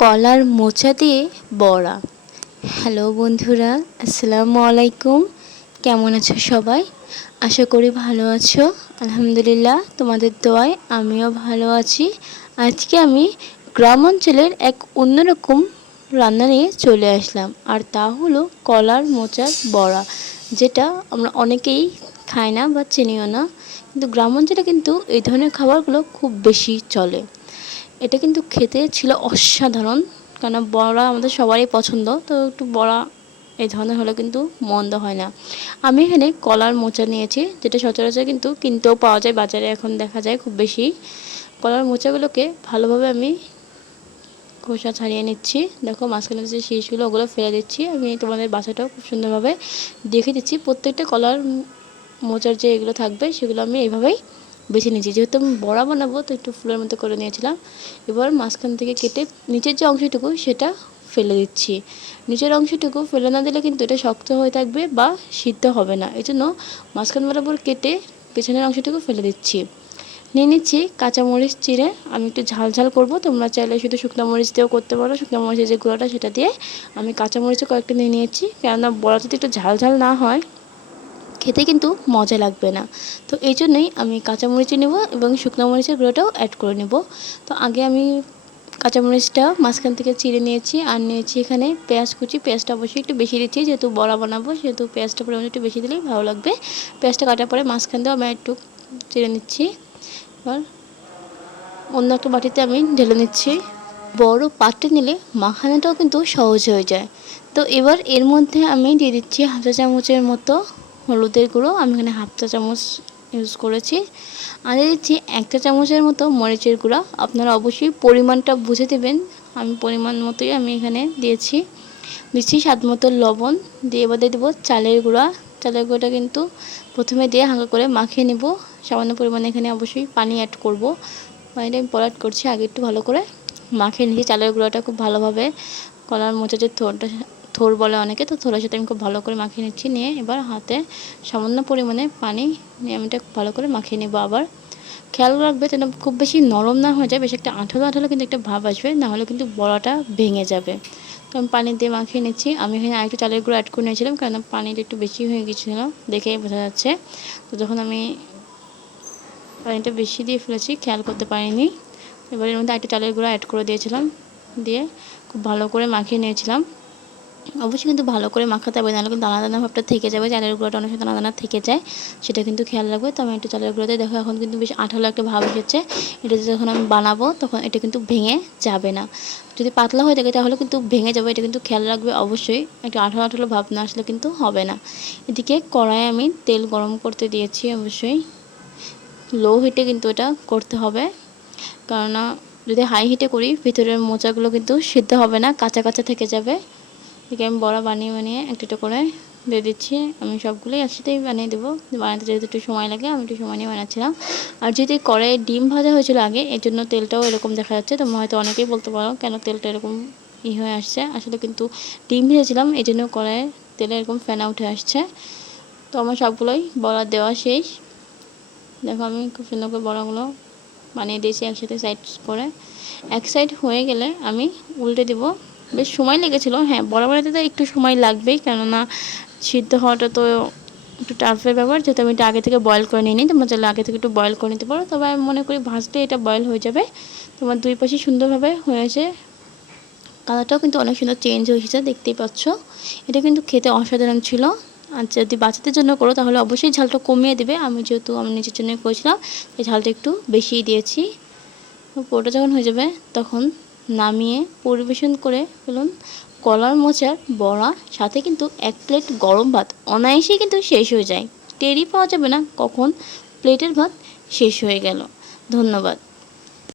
কলার মোচা দিয়ে বড়া। হ্যালো বন্ধুরা, আসসালামু আলাইকুম। কেমন আছো সবাই? আশা করি ভালো আছো। আলহামদুলিল্লাহ, তোমাদের দোয়ায় আমিও ভালো আছি। আজকে আমি গ্রাম অঞ্চলের এক অন্যরকম রান্না নিয়ে চলে আসলাম, আর তা হলো কলার মোচার বড়া, যেটা আমরা অনেকেই খাই না বা চিনিও না, কিন্তু গ্রাম অঞ্চলে কিন্তু এই ধরনের খাবারগুলো খুব বেশি চলে। এটা কিন্তু খেতে ছিল অসাধারণ কেন বড়া আমাদের সবারই পছন্দ, তো একটু বড়া এই ধরনের হলে কিন্তু মন্দ হয় না। আমি এখানে কলার মোচা নিয়েছি, যেটা সচরাচর কিন্তু কিনতেও পাওয়া যায়, বাজারে এখন দেখা যায় খুব বেশি। কলার মোচাগুলোকে ভালোভাবে আমি খোসা ছাড়িয়ে নিচ্ছি। দেখো মাঝখানে যে শীষগুলো ওগুলো ফেলে দিচ্ছি। আমি তোমাদের বাসাটাও খুব সুন্দরভাবে দেখে দিচ্ছি। প্রত্যেকটা কলার মোচার যে এগুলো থাকবে, সেগুলো আমি এইভাবেই বেছে নিয়েছি। যেহেতু আমি বড়া বানাবো, তো একটু ফুলের মতো করে নিয়েছিলাম। এবার মাঝখান থেকে কেটে নিচের যে অংশটুকু, সেটা ফেলে দিচ্ছি। নিচের অংশটুকু ফেলে না দিলে কিন্তু এটা শক্ত হয়ে থাকবে বা সিদ্ধ হবে না। এই জন্য মাঝখান বরাবর কেটে পেছনের অংশটুকু ফেলে দিচ্ছি। নিয়ে নিচ্ছি কাঁচামরিচ, চিড়ে। আমি একটু ঝাল ঝাল করব। তোমরা চাইলে শুধু শুকনো মরিচ দিয়েও করতে পারো। শুকনো মরিচের যে গুঁড়োটা, সেটা দিয়ে আমি কাঁচামরিচও কয়েকটা নিয়ে নিয়েছি। কেননা বড়া যদি একটু ঝাল ঝাল না হয়। খেতে কিন্তু মজা লাগবে না। তো এই জন্যই আমি কাঁচামরিচই নেব এবং শুকনো মরিচের গুঁড়োটাও অ্যাড করে নেব। তো আগে আমি কাঁচামরিচটা মাঝখান থেকে চিড়ে নিয়েছি আর নিয়েছি এখানে পেঁয়াজ কুচি। পেঁয়াজটা অবশ্যই একটু বেশি দিচ্ছি, যেহেতু বড়া বানাবো, সেহেতু পেঁয়াজটা পরিমাণ একটু বেশি দিলেই ভালো লাগবে। পেঁয়াজটা কাটার পরে মাঝখান দিয়েও আমি একটু চিড়ে নিচ্ছি। এবার অন্য একটা বাটিতে আমি ঢেলে নিচ্ছি। বড় পাত্রে নিলে মাখানাটাও কিন্তু সহজ হয়ে যায়। তো এবার এর মধ্যে আমি দিয়ে দিচ্ছি হাফ চা চামচের মতো হলুদের গুঁড়ো, আমি এখানে হাফ চা চামচ ইউজ করেছি। আর দিচ্ছি এক চা চামচের মতো মরিচের গুঁড়া, আপনারা অবশ্যই পরিমাণটা বুঝে দেবেন। আমি পরিমাণ মতোই আমি এখানে দিয়েছি। দিচ্ছি স্বাদ মতো লবণ, দিয়ে এবার দিয়ে দেবো চালের গুঁড়া। চালের গুঁড়োটা কিন্তু প্রথমে দিয়ে হালকা করে মাখিয়ে নেব। সামান্য পরিমাণে এখানে অবশ্যই পানি অ্যাড করব। পানিটা আমি পর করছি, আগে একটু ভালো করে মাখিয়ে নিয়েছি চালের গুঁড়োটা খুব ভালোভাবে কলার মোচা যে থোরটা থোর বলে অনেকে, তো থোরের সাথে আমি খুব ভালো করে মাখিয়ে নিচ্ছি। নিয়ে এবার হাতে সামান্য পরিমাণে পানি নিয়ে আমি এটা ভালো করে মাখিয়ে নেব আবার। খেয়াল রাখবে যেন খুব বেশি নরম না হয়ে যায়, বেশি একটা আঠালো আঠালো কিন্তু একটা ভাব আসবে নাহলে কিন্তু বড়াটা ভেঙে যাবে। তো আমি পানি দিয়ে মাখিয়ে নিচ্ছি। আমি এখানে আরেকটু চালের গুঁড়ো অ্যাড করে নিয়েছিলাম কারণ পানিটা একটু বেশি হয়ে গিয়েছিল দেখেই বোঝা যাচ্ছে। তো যখন আমি পানিটা বেশি দিয়ে ফেলেছি, খেয়াল করতে পারিনি। এবার এর মধ্যে একটা চালের গুঁড়ো অ্যাড করে দিয়েছিলাম, দিয়ে খুব ভালো করে মাখিয়ে নিয়েছিলাম। অবশ্যই কিন্তু ভালো করে মাখাতে হবে নাহলে কিন্তু দানা দানা ভাবটা থেকে যাবে, চালের গুঁড়োটা অনেক সময় দানা দানা থেকে যায়, সেটা কিন্তু খেয়াল রাখবে। তো আমি একটু চালের গুঁড়োতে দেখো, এখন কিন্তু বেশ আঠালো একটা ভাব এসেছে। এটা যখন আমি বানাবো, তখন এটা কিন্তু ভেঙে যাবে না। যদি পাতলা হয়ে থাকে, তাহলে কিন্তু ভেঙে যাবে, এটা কিন্তু খেয়াল রাখবে অবশ্যই। একটু আঠালো আঠালো ভাব না আসলে কিন্তু হবে না। এদিকে কড়াইয়ে আমি তেল গরম করতে দিয়েছি অবশ্যই। লো হিটে কিন্তু এটা করতে হবে। কেননা যদি হাই হিটে করি, ভিতরের মোচাগুলো কিন্তু সিদ্ধ হবে না, কাঁচা কাঁচা থেকে যাবে। থেকে আমি বড়া বানিয়ে বানিয়ে একটা একটা করে দিয়ে দিচ্ছি। আমি সবগুলোই একসাথেই বানিয়ে দেবো। বানাতে যেহেতু একটু সময় লাগে, আমি একটু সময় নিয়ে বানাচ্ছিলাম। আর যদি কড়াইয়ে ডিম ভাজা হয়েছিল আগে, এর জন্য তেলটাও এরকম দেখা যাচ্ছে। তোমরা হয়তো অনেকেই বলতে পারো কেন তেলটা এরকম ই হয়ে আসছে। আসলে কিন্তু ডিম ভেজেছিলাম এই জন্য কড়াইয়ে তেলে এরকম ফেনা উঠে আসছে। তো আমার সবগুলোই বড়া দেওয়া শেষ। দেখো আমি খুব সুন্দর করে বড়াগুলো বানিয়ে দিয়েছি একসাথে সাইড করে। এক সাইড হয়ে গেলে আমি উল্টে দেবো। বেশ সময় লেগেছিলো। হ্যাঁ বড় বানাতে তো একটু সময় লাগবেই, কেননা সিদ্ধ হওয়াটা তো একটু টাফের ব্যাপার। যেহেতু আমি এটা আগে থেকে বয়েল করে নিই তোমরা চাইলে আগে থেকে একটু বয়েল করে নিতে পারো। তবে আমি মনে করি ভাজতে এটা বয়েল হয়ে যাবে। তোমার দুই পাশে সুন্দরভাবে হয়েছে। কালারটাও কিন্তু অনেক সুন্দর চেঞ্জ হয়েছে, দেখতেই পাচ্ছ। এটা কিন্তু খেতে অসাধারণ ছিল। আর যদি বাচ্চাদের জন্য করো, তাহলে অবশ্যই ঝালটা কমিয়ে দেবে। আমি যেহেতু আমি নিজের জন্যই করেছিলাম এই ঝালটা একটু বেশিই দিয়েছি। পুরোটা যখন হয়ে যাবে, তখন নামিয়ে পরিবেশন করে ফেলুন। কলার মোচার বড়া, সাথে কিন্তু এক প্লেট গরম ভাত। অনায়াসেই কিন্তু শেষ হয়ে যায়। টেরই পাওয়া যাবে না কখন প্লেটের ভাত শেষ হয়ে গেল। ধন্যবাদ।